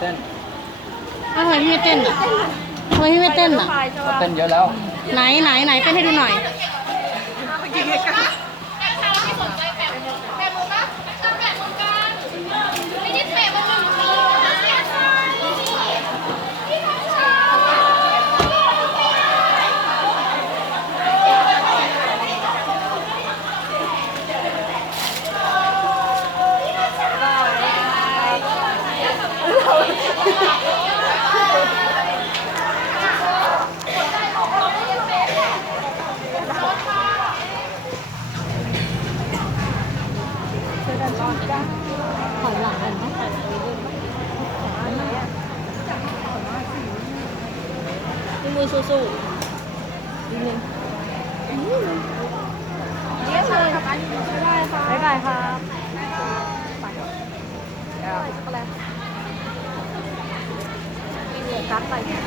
เต้นอ้าวทำไมพี่ไม่เต้นอะทำไมพี่ไม่เต้นอะ เขาเต้นเยอะแล้ว ไหนไหนไหนเต้นให้ดูหน่อยขอ งหลังกันไหมมือสู้ๆนิดนึงนี่ค่ะกลับบ้านอยู่ไม่ได้ค่ะบ๊ายบายครับช็อกโกแลตมีเหนือกัดอะไรเนี่ย